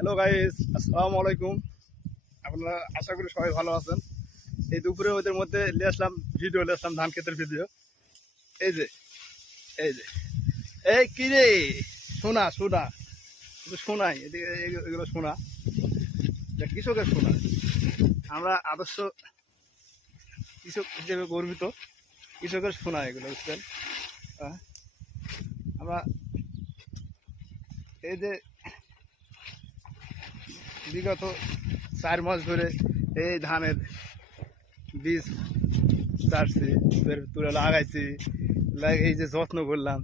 Hello guys, আসসালামু আলাইকুম। আপনারা আশা করি সবাই ভালো আছেন। এই দুপুরে ওদের মধ্যে নিয়ে আসলাম ভিডিও, নিয়ে আসলাম ধান ক্ষেতের ভিডিও। এই যে এই যে এই কি রে, সোনা সোনা, শুধু সোনাই, এদিকে এগুলো সোনা, এটা কৃষকের সোনা। আমরা আদর্শ কৃষক হিসেবে গর্বিত, কৃষকের সোনা এগুলো, বুঝছেন? আহ, আমরা এই যে বিগত 4 মাস ধরে এই ধানের বীজ চারছি, তুলে লাগাইছি, এই যে যত্ন করলাম,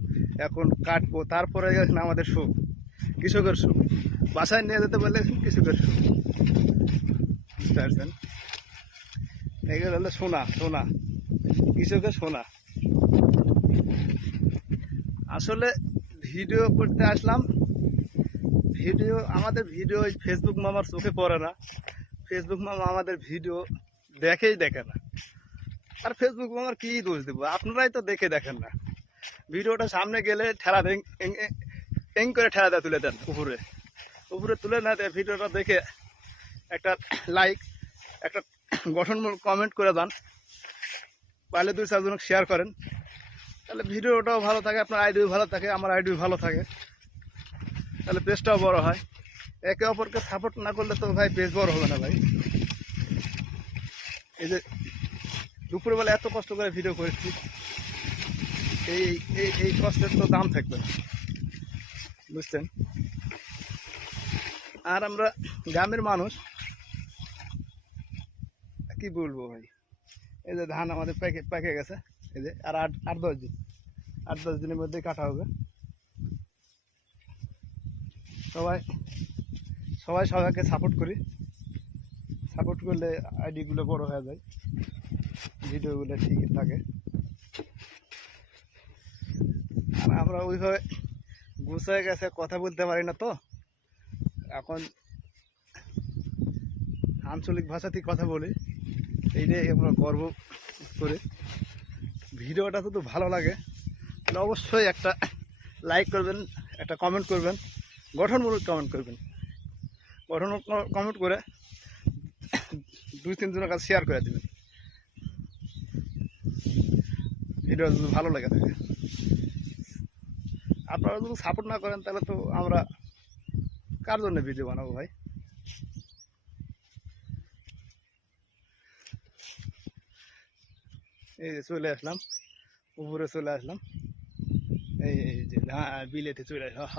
এখন কাটবো, তারপরে এখন আমাদের সুখ, কৃষকের সুখ। বাসায় নিয়ে যেতে পারলে কৃষকের সুখ, বুঝতে পারছেন? এগুলো হলো সোনা সোনা, কৃষকের সোনা। আসলে ভিডিও করতে আসলাম, আমাদের ভিডিও ফেসবুক মামার চোখে পড়ে না। ফেসবুক মামা আমাদের ভিডিও দেখে না। আর ফেসবুক মামার কি দোষ দেবো, আপনারাই তো দেখেন না। ভিডিওটা সামনে গেলে ঠেলা দেন, এং করে ঠেলা দেয়, তুলে দেন উপরে উপরে, তুলে না দেয়। ভিডিওটা দেখে একটা লাইক, একটা গঠনমূলক কমেন্ট করে দেন, পারলে 2-4 জনকে শেয়ার করেন, তাহলে ভিডিওটাও ভালো থাকে, আপনার আইডিও ভালো থাকে, আমার আইডিও ভালো থাকে, তাহলে পেজটাও বড় হয়। একে অপরকে সাপোর্ট না করলে তো ভাই পেজ বড় হবে না ভাই। এই যে দুপুরবেলা এত কষ্ট করে ভিডিও করেছি, এই এই এই কষ্টের তো দাম থাকবে না, বুঝছেন? আর আমরা গ্রামের মানুষ, কি বলবো ভাই। এই যে ধান আমাদের পেকে গেছে, এই যে আর 8-10 দিন, 8-10 দিনের মধ্যেই কাটা হবে। সবাই সবাই সবাইকে সাপোর্ট করি, সাপোর্ট করলে আইডিগুলো বড় হয়ে যায়, ভিডিওগুলো ঠিক থাকে। আর আমরা ওইভাবে গুছায় গেছে কথা বলতে পারি না, তো এখন আঞ্চলিক ভাষাতেই কথা বলি, এইটাই আমরা গর্ব করে। ভিডিওটা যদি ভালো লাগে তাহলে অবশ্যই একটা লাইক করবেন, একটা কমেন্ট করবেন, গঠনমূলক কমেন্ট করবেন, গঠনমূলক কমেন্ট করে 2-3 জনের কাছে শেয়ার করে দেবেন, ভিডিও যদি ভালো লাগে থাকে। আপনারা যদি সাপোর্ট না করেন তাহলে তো আমরা কার জন্য ভিডিও বানাবো ভাই? এই যে চলে আসলাম, উপরে চলে আসলাম, এই যে বিলেতে চলে আসলাম।